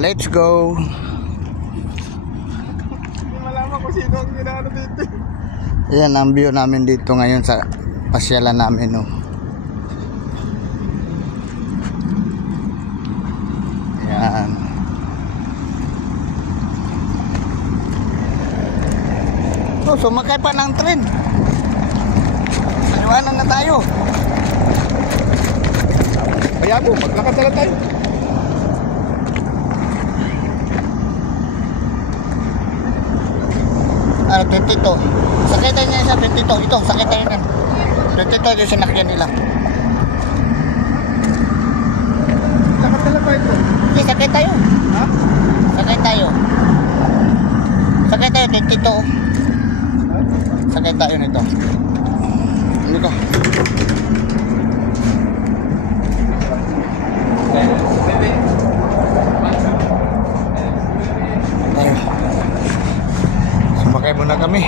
Let's go. Hindi malaman kung sino ang ginano dito. Yan ang view namin dito ngayon sa pasyalan namin, no. Yan. So, sumakay pa ng tren. Iwanan na tayo. Kaya po, maglakad na lang tayo. Ano, 22. Sakay tayo niya sa 22. Ito, sakay tayo niyan. 22 yung sinakyan nila. Lakad na lang tayo po. Okay, sakay tayo. Ha? Sakay tayo. Sakay tayo, 22. Sakay tayo nito. Ano ka? Tayo. Sumakay muna kami.